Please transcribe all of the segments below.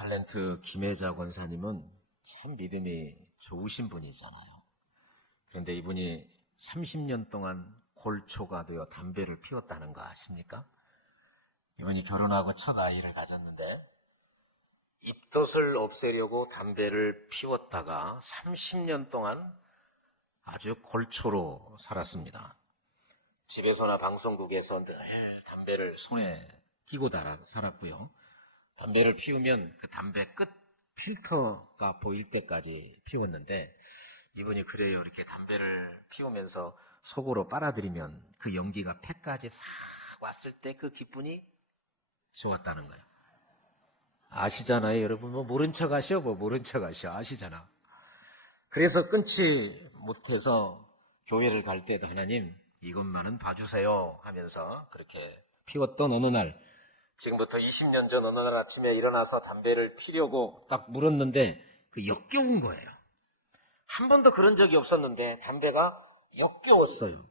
탤런트 김혜자 권사님은 참 믿음이 좋으신 분이잖아요. 그런데 이분이 30년 동안 골초가 되어 담배를 피웠다는 거 아십니까? 이분이 결혼하고 첫 아이를 가졌는데 입덧을 없애려고 담배를 피웠다가 30년 동안 아주 골초로 살았습니다. 집에서나 방송국에서 늘 담배를 손에 끼고 살았고요. 담배를 피우면 그 담배 끝 필터가 보일 때까지 피웠는데 이분이 그래요. 이렇게 담배를 피우면서 속으로 빨아들이면 그 연기가 폐까지 싹 왔을 때 그 기분이 좋았다는 거예요. 아시잖아요, 여러분. 뭐 모른 척 하셔, 뭐 모른 척 하셔. 아시잖아. 그래서 끊지 못해서 교회를 갈 때도 하나님 이것만은 봐주세요 하면서 그렇게 피웠던 어느 날 지금부터 20년 전 어느 날 아침에 일어나서 담배를 피려고 딱 물었는데 그 역겨운 거예요. 한 번도 그런 적이 없었는데 담배가 역겨웠어요.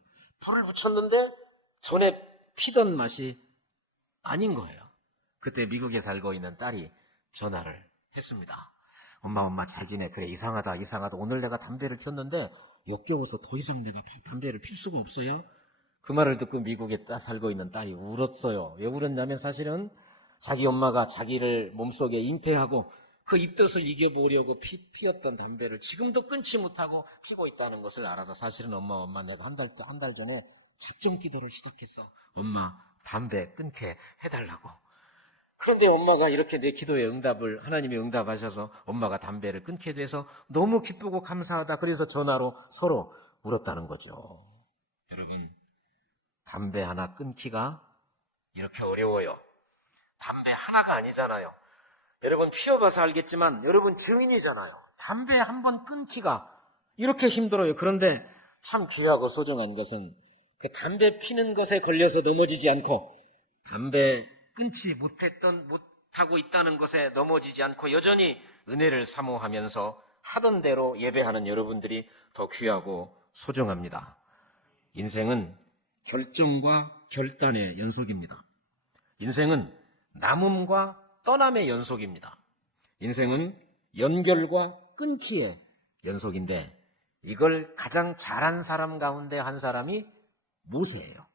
불을 붙였는데 전에 피던 맛이 아닌 거예요. 그때 미국에 살고 있는 딸이 전화를 했습니다. 엄마 엄마 잘 지내 그래 이상하다 이상하다 오늘 내가 담배를 폈는데 역겨워서 더 이상 내가 담배를 필 수가 없어요. 그 말을 듣고 미국에 따 살고 있는 딸이 울었어요. 왜 울었냐면 사실은 자기 엄마가 자기를 몸속에 잉태하고 그 입덧을 이겨보려고 피, 피웠던 담배를 지금도 끊지 못하고 피고 있다는 것을 알아서 사실은 엄마 엄마 내가 한 달 한 달 전에 작정 기도를 시작했어. 엄마 담배 끊게 해달라고. 그런데 엄마가 이렇게 내 기도에 응답을 하나님이 응답하셔서 엄마가 담배를 끊게 돼서 너무 기쁘고 감사하다. 그래서 전화로 서로 울었다는 거죠. 여러분 담배 하나 끊기가 이렇게 어려워요. 담배 하나가 아니잖아요. 여러분 피워봐서 알겠지만 여러분 증인이잖아요. 담배 한 번 끊기가 이렇게 힘들어요. 그런데 참 귀하고 소중한 것은 그 담배 피는 것에 걸려서 넘어지지 않고 담배 끊지 못했던 못하고 있다는 것에 넘어지지 않고 여전히 은혜를 사모하면서 하던 대로 예배하는 여러분들이 더 귀하고 소중합니다. 인생은 결정과 결단의 연속입니다. 인생은 남음과 떠남의 연속입니다. 인생은 연결과 끊기의 연속인데 이걸 가장 잘한 사람 가운데 한 사람이 모세예요.